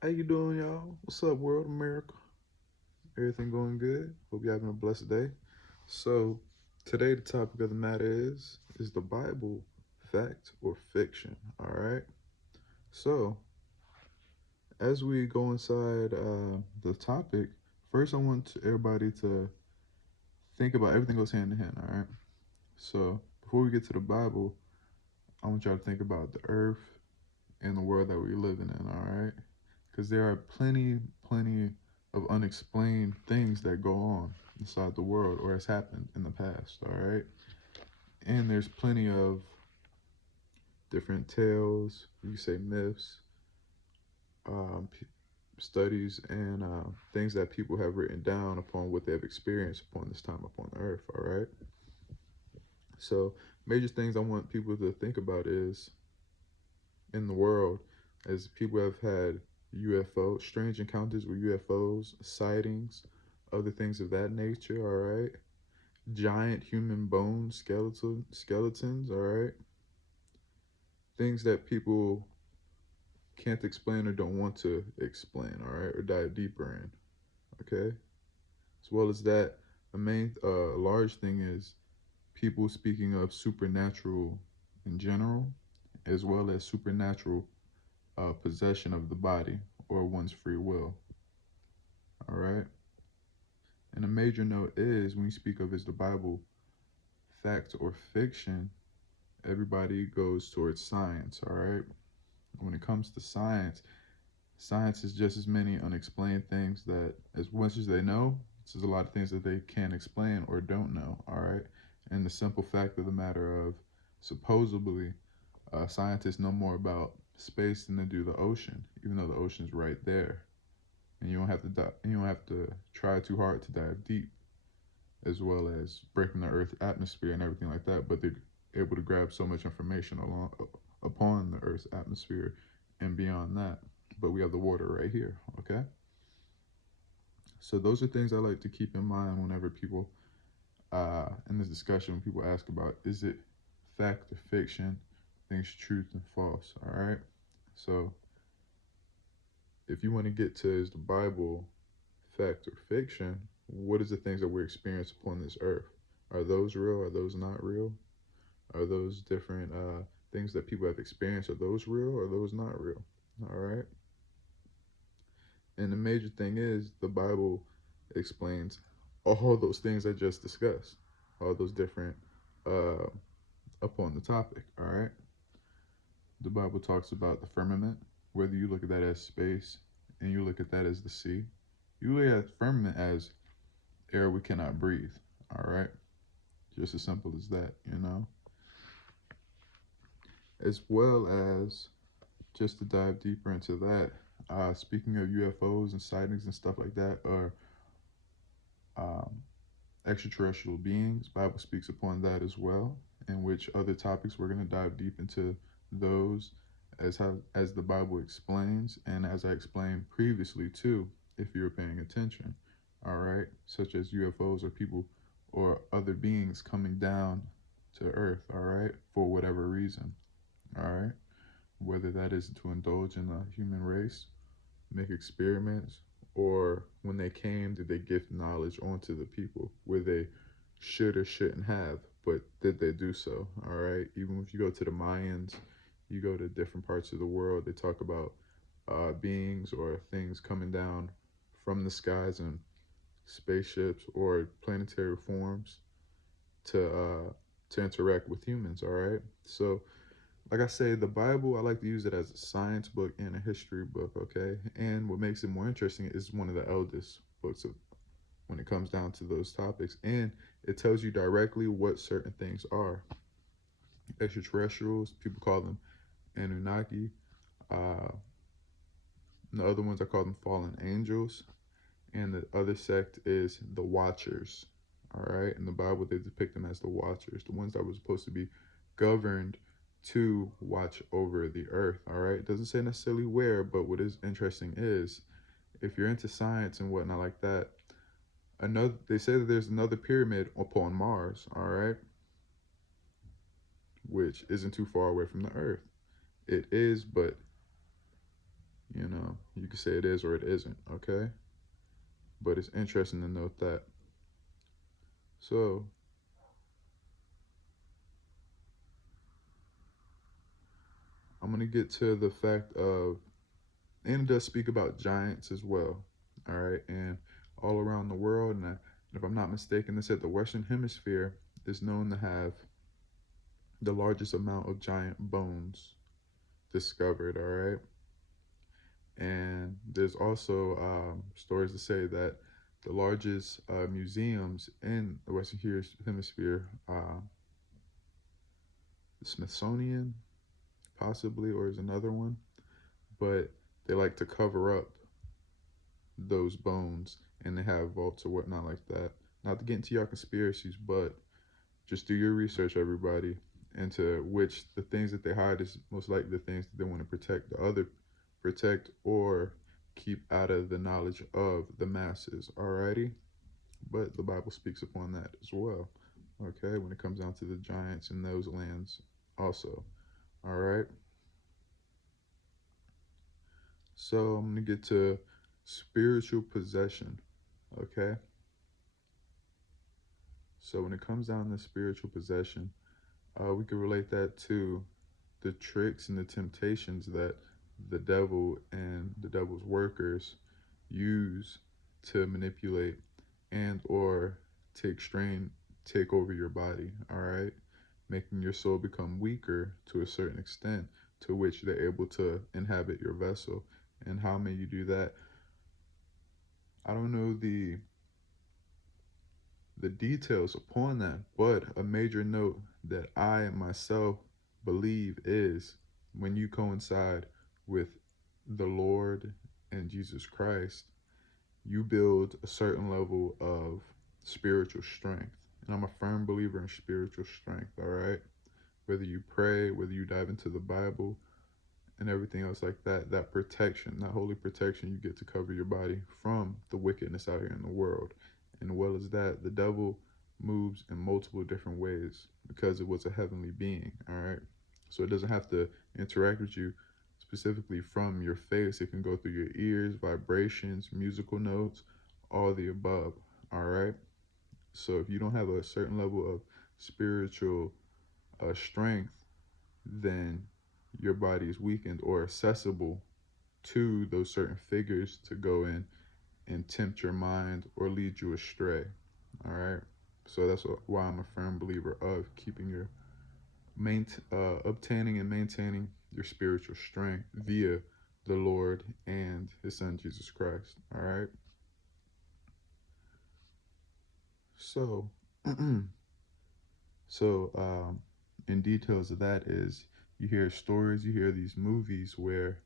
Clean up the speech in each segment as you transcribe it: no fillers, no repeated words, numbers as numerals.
How you doing, y'all? What's up, world, America? Everything going good? Hope you're having a blessed day. So, today the topic of the matter is the Bible fact or fiction? All right. So, as we go inside the topic, first I want everybody to think about everything goes hand in hand. All right. So, before we get to the Bible, I want y'all to think about the earth and the world that we're living in. All right. Because there are plenty of unexplained things that go on inside the world or has happened in the past, all right? And there's plenty of different tales, you say myths, p- studies, and things that people have written down upon what they've experienced upon this time upon the earth, all right? So, major things I want people to think about is in the world, as people have had UFO, strange encounters with UFOs, sightings, other things of that nature, all right? Giant human bones, skeletons, all right? Things that people can't explain or don't want to explain, all right? Or dive deeper in, okay? As well as that, a main, large thing is people speaking of supernatural in general, as well as supernatural possession of the body or one's free will, all right? And a major note is when you speak of is the Bible fact or fiction, everybody goes towards science, all right? When it comes to science, science is just as many unexplained things that, as much as they know, there's a lot of things that they can't explain or don't know, all right? And the simple fact of the matter of supposedly scientists know more about space than they do the ocean, even though the ocean's right there. And you don't have to try too hard to dive deep, as well as breaking the Earth's atmosphere and everything like that. But they're able to grab so much information along upon the Earth's atmosphere and beyond that. But we have the water right here, okay? So those are things I like to keep in mind whenever people, in this discussion, when people ask about is it fact or fiction, things truth and false, all right? So if you want to get to is the Bible fact or fiction, what is the things that we're experiencing upon this earth? Are those real? Are those not real? Are those different things that people have experienced? Are those real? Or are those not real? All right. And the major thing is the Bible explains all those things I just discussed, all those different uh, upon the topic. All right. The Bible talks about the firmament, whether you look at that as space and you look at that as the sea. You look at firmament as air we cannot breathe. All right. Just as simple as that, you know. As well as just to dive deeper into that, speaking of UFOs and sightings and stuff like that, or um, extraterrestrial beings, Bible speaks upon that as well. In which other topics we're going to dive deep into those as the Bible explains, and as I explained previously too, if you were paying attention. All right, such as UFOs or people or other beings coming down to Earth. All right, for whatever reason. All right, whether that is to indulge in the human race, make experiments, or when they came, did they gift knowledge onto the people where they should or shouldn't have, but did they do so? All right. Even if you go to the Mayans, you go to different parts of the world, they talk about beings or things coming down from the skies in spaceships or planetary forms to interact with humans. All right. So like I say, the Bible, I like to use it as a science book and a history book, okay? And what makes it more interesting is one of the eldest books of, when it comes down to those topics. And it tells you directly what certain things are. Extraterrestrials, people call them Anunnaki. Uh, the other ones, I call them fallen angels. And the other sect is the Watchers, all right? In the Bible, they depict them as the Watchers, the ones that were supposed to be governed to watch over the earth, all right? It doesn't say necessarily where, but what is interesting is if you're into science and whatnot like that, another they say that there's another pyramid upon Mars, all right, which isn't too far away from the earth. It is, but You know, you can say it is or it isn't, okay? But it's interesting to note that. So, I'm going to get to the fact of, and it does speak about giants as well, all right? And all around the world, and if I'm not mistaken, they said the Western Hemisphere is known to have the largest amount of giant bones discovered, all right? And there's also stories to say that the largest museums in the Western Hemisphere, the Smithsonian, possibly, or is another one, but they like to cover up those bones and they have vaults or whatnot like that. Not to get into your conspiracies, but just do your research, everybody, into which the things that they hide is most likely the things that they want to protect or keep out of the knowledge of the masses. Alrighty, but the Bible speaks upon that as well. Okay, when it comes down to the giants in those lands, also. All right. So I'm gonna get to spiritual possession. Okay. So when it comes down to spiritual possession, we can relate that to the tricks and the temptations that the devil and the devil's workers use to manipulate and or take over your body, all right, making your soul become weaker to a certain extent to which they're able to inhabit your vessel. And how may you do that? I don't know the details upon that, but a major note that I myself believe is when you coincide with the Lord and Jesus Christ, you build a certain level of spiritual strength. And I'm a firm believer in spiritual strength, all right? Whether you pray, whether you dive into the Bible and everything else like that, that protection, that holy protection, you get to cover your body from the wickedness out here in the world. And well as that, the devil moves in multiple different ways because it was a heavenly being, all right? So it doesn't have to interact with you specifically from your face. It can go through your ears, vibrations, musical notes, all the above, all right? So if you don't have a certain level of spiritual strength, then your body is weakened or accessible to those certain figures to go in and tempt your mind or lead you astray. All right. So that's why I'm a firm believer of keeping your obtaining and maintaining your spiritual strength via the Lord and His Son Jesus Christ. All right. So, so in details of that is you hear stories, you hear these movies where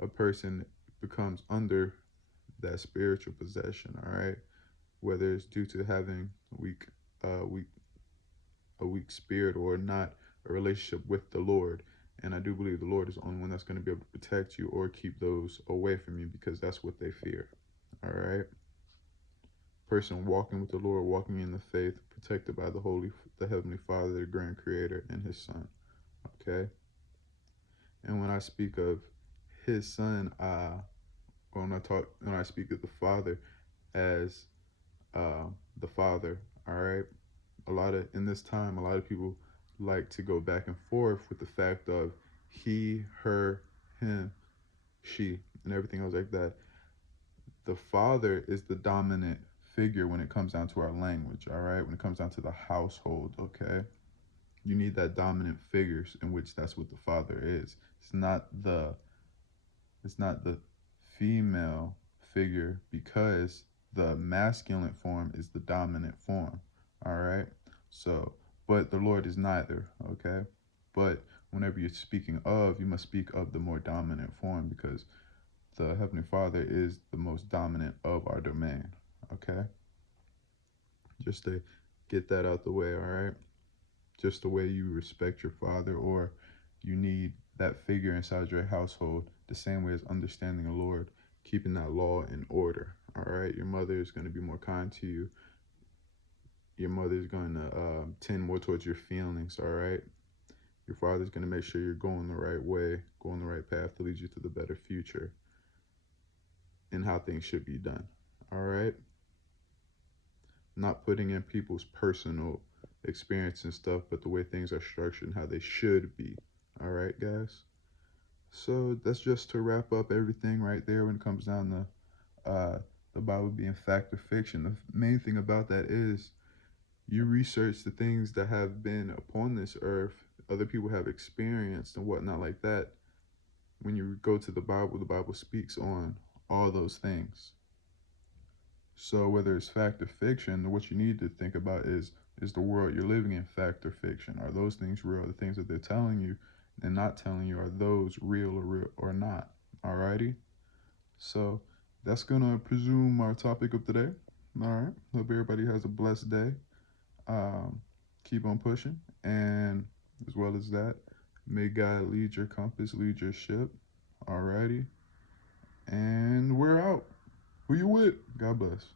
a person becomes under that spiritual possession, all right, whether it's due to having uh weak a weak spirit or not a relationship with the Lord. And I do believe the Lord is the only one that's going to be able to protect you or keep those away from you because that's what they fear, all right? Person walking with the Lord, walking in the faith, protected by the Heavenly Father, the grand creator, and His Son, okay? And when I speak of His Son, when I speak of the Father as uh, the Father. All right. In this time, a lot of people like to go back and forth with the fact of he, her, him, she, and everything else like that. The Father is the dominant figure when it comes down to our language. All right. When it comes down to the household. Okay. You need that dominant figures in which that's what the Father is. It's not the female figure because the masculine form is the dominant form. All right. So, but the Lord is neither. Okay. But whenever you're speaking of, you must speak of the more dominant form because the Heavenly Father is the most dominant of our domain. Okay. Just to get that out the way. All right. Just the way you respect your father, or you need that figure inside your household, the same way as understanding the Lord, keeping that law in order. All right, your mother is going to be more kind to you. Your mother is going to tend more towards your feelings. All right, your father is going to make sure you're going the right way, going the right path to lead you to the better future. and how things should be done. All right? Not putting in people's personal experience and stuff, but the way things are structured and how they should be. All right, guys? So that's just to wrap up everything right there when it comes down to the Bible being fact or fiction. The main thing about that is you research the things that have been upon this earth, other people have experienced and whatnot like that. When you go to the Bible speaks on all those things. So whether it's fact or fiction, what you need to think about is the world you're living in fact or fiction? Are those things real? The things that they're telling you and not telling you, are those real or not? Alrighty. So that's gonna presume our topic of today. All right. Hope everybody has a blessed day. Um, Keep on pushing, and as well as that, may God lead your compass, lead your ship. Alrighty. And we're out. Who you with? God bless.